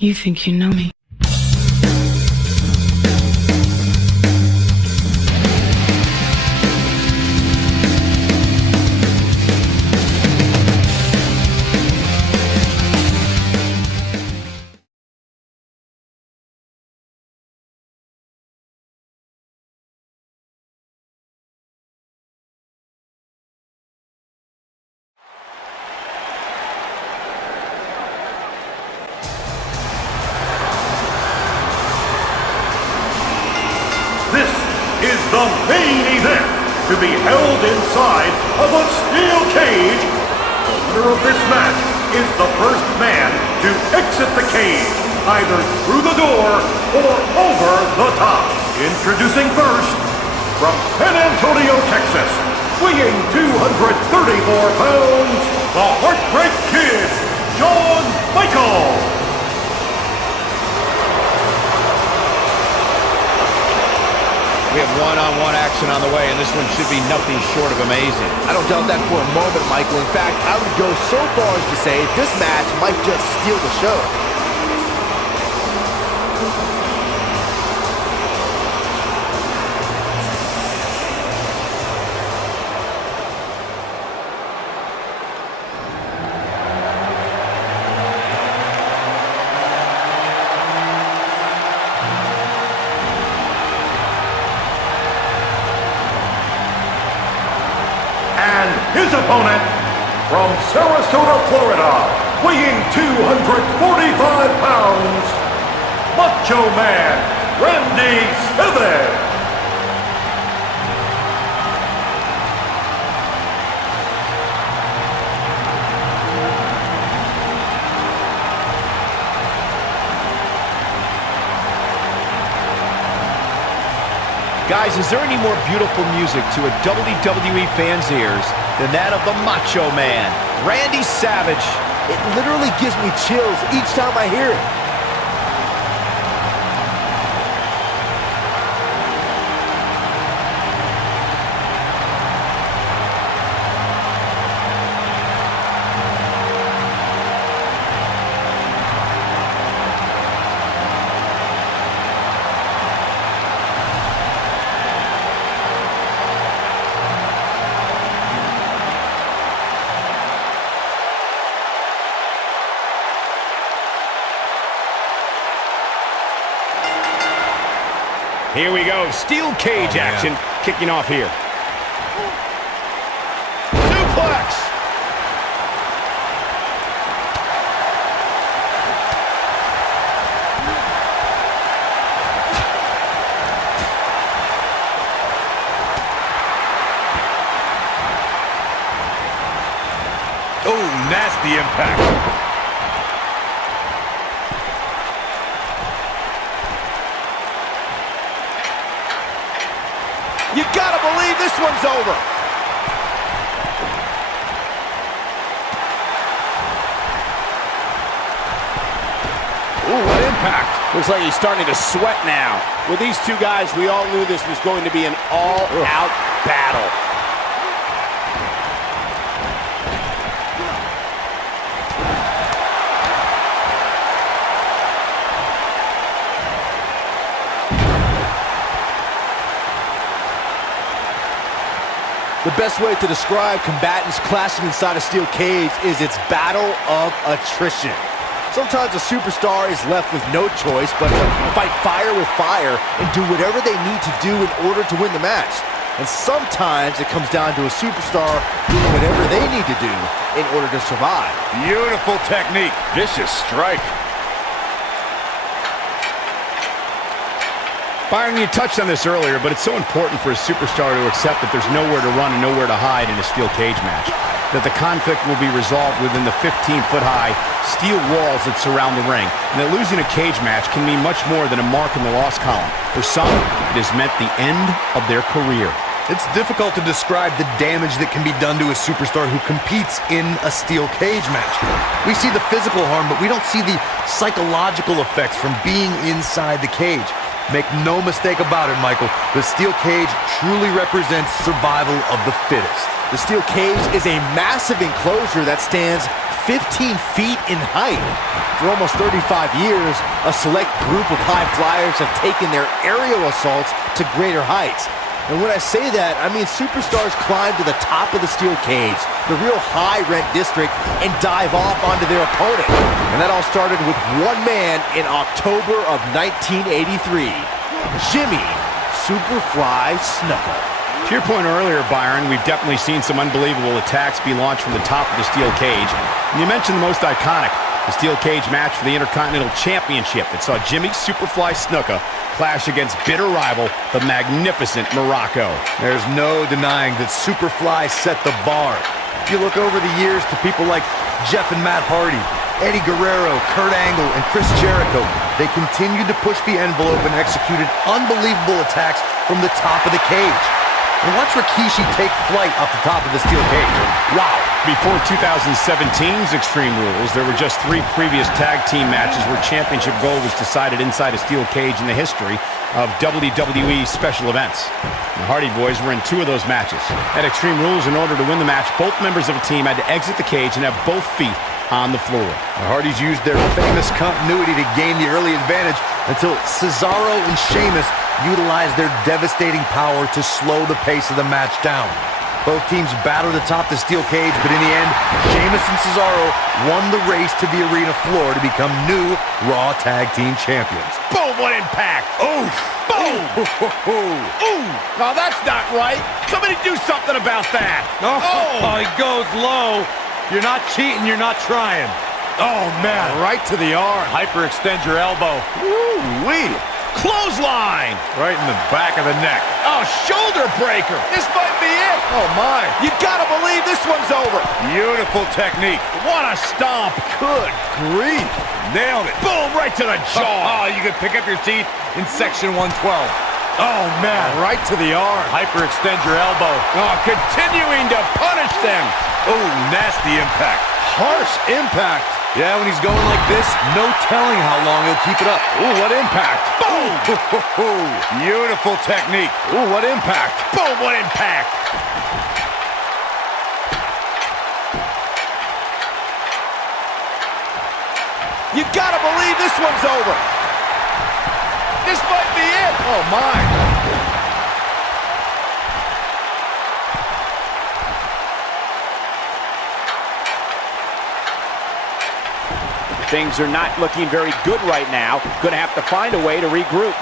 You think you know me? Is the main event to be held inside of a steel cage. The winner of this match is the first man to exit the cage, either through the door or over the top. Introducing first, from San Antonio, Texas, weighing 234 pounds, the Heartbreak Kid, ShawnMichaels. We have one-on-one action on the way, and this one should be nothing short of amazing. I don't doubt that for a moment, Michael. In fact, I would go so far as to say this match might just steal the show. His opponent, from Sarasota, Florida, weighing 245 pounds, Macho Man, Randy Savage. Guys, is there any more beautiful music to a WWE fan's ears than that of the Macho Man, Randy Savage? It literally gives me chills each time I hear it. Here we go, steel cage action kicking off here. Suplex! Oh, nasty impact. You gotta believe this one's over. Ooh, what impact. Looks like he's starting to sweat now. With these two guys, we all knew this was going to be an all-out battle. The best way to describe combatants clashing inside a steel cage is its battle of attrition. Sometimes a superstar is left with no choice but to fight fire with fire and do whatever they need to do in order to win the match. And sometimes it comes down to a superstar doing whatever they need to do in order to survive. Beautiful technique. Vicious strike. Byron, you touched on this earlier, but it's so important for a superstar to accept that there's nowhere to run and nowhere to hide in a steel cage match. That the conflict will be resolved within the 15-foot-high steel walls that surround the ring. And that losing a cage match can mean much more than a mark in the loss column. For some, it has meant the end of their career. It's difficult to describe the damage that can be done to a superstar who competes in a steel cage match. We see the physical harm, but we don't see the psychological effects from being inside the cage. Make no mistake about it, Michael. The steel cage truly represents survival of the fittest. The steel cage is a massive enclosure that stands 15 feet in height. For almost 35 years, a select group of high flyers have taken their aerial assaults to greater heights. And when I say that, I mean superstars climb to the top of the steel cage, the real high-rent district, and dive off onto their opponent. And that all started with one man in October of 1983, Jimmy Superfly Snuka. To your point earlier, Byron, we've definitely seen some unbelievable attacks be launched from the top of the steel cage. And you mentioned the most iconic, the steel cage match for the Intercontinental Championship that saw Jimmy Superfly Snuka clash against bitter rival, the magnificent Morocco. There's no denying that Superfly set the bar. If you look over the years to people like Jeff and Matt Hardy, Eddie Guerrero, Kurt Angle, and Chris Jericho, they continued to push the envelope and executed unbelievable attacks from the top of the cage. And watch Rikishi take flight off the top of the steel cage. Wow. Before 2017's Extreme Rules, there were just 3 previous tag team matches where championship gold was decided inside a steel cage in the history of WWE special events. The Hardy Boys were in 2 of those matches. At Extreme Rules, in order to win the match, both members of a team had to exit the cage and have both feet on the floor. The Hardys used their famous continuity to gain the early advantage until Cesaro and Sheamus utilized their devastating power to slow the pace of the match down. Both teams battled atop the steel cage, but in the end, Sheamus and Cesaro won the race to the arena floor to become new Raw Tag Team Champions. Boom, what impact! Oof! Boom! Ooh! Now that's not right! Somebody do something about that! Oh, he goes low. You're not cheating, you're not trying. Oh, man. Right to the arm. Hyperextend your elbow. Woo-wee! Clothesline! Right in the back of the neck. Oh, shoulder breaker! This might be it! Oh, my. You gotta believe this one's over! Beautiful technique. What a stomp! Good grief. Nailed it. Boom, right to the jaw! Oh, you can pick up your teeth in section 112. Oh, man. Right to the arm. Hyperextend your elbow. Oh, continuing to punish them! Oh, nasty impact. Harsh impact! Yeah, when he's going like this, no telling how long he'll keep it up. Ooh, what impact. Boom! Beautiful technique. Ooh, what impact! Boom, what impact! You gotta believe this one's over! This might be it! Oh, my. Things are not looking very good right now. Gonna have to find a way to regroup.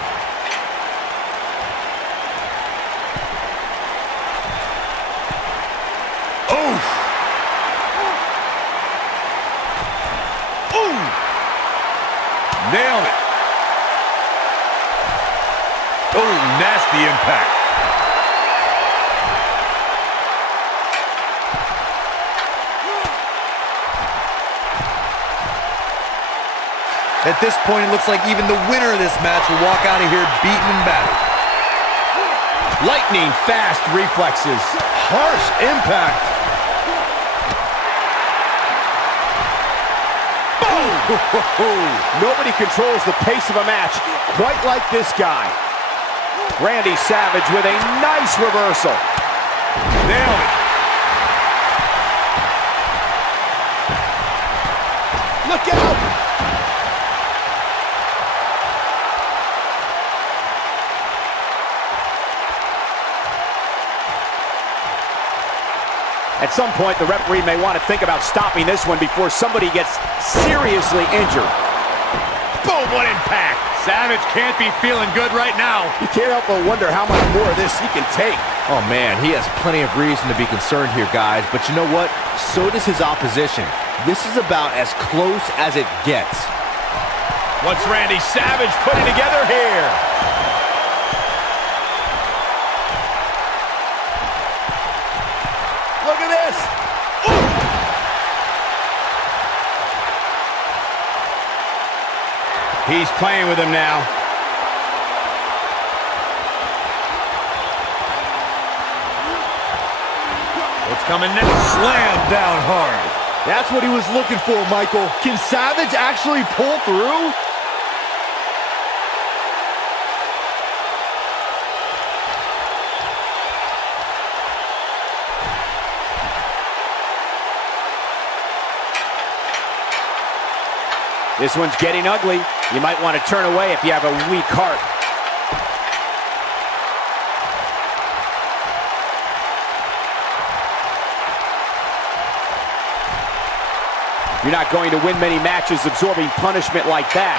Oh! Ooh! Nailed it. Oh, nasty impact. At this point, it looks like even the winner of this match will walk out of here beaten and battered. Lightning fast reflexes. Harsh impact. Boom! Nobody controls the pace of a match quite like this guy. Randy Savage with a nice reversal. Nailed it. Look out! At some point, the referee may want to think about stopping this one before somebody gets seriously injured. Boom, what impact! Savage can't be feeling good right now. You can't help but wonder how much more of this he can take. Oh, man, he has plenty of reason to be concerned here, guys. But you know what? So does his opposition. This is about as close as it gets. What's Randy Savage putting together here? Look at this. Ooh. He's playing with him now. What's coming next? Slam down hard. That's what he was looking for, Michael. Can Savage actually pull through? This one's getting ugly. You might want to turn away if you have a weak heart. You're not going to win many matches absorbing punishment like that.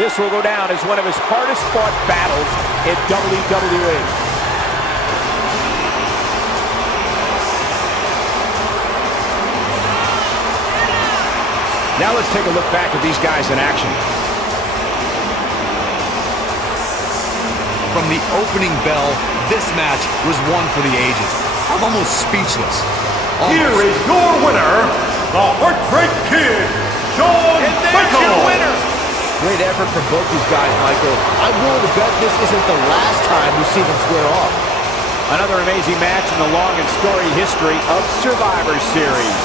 This will go down as one of his hardest fought battles in WWE. Now let's take a look back at these guys in action. From the opening bell, this match was one for the ages. I'm almost speechless. Here is your winner, the Heartbreak Kid, ShawnMichaels. Great effort from both these guys, Michael. I'm willing to bet this isn't the last time we see them square off. Another amazing match in the long and storied history of Survivor Series.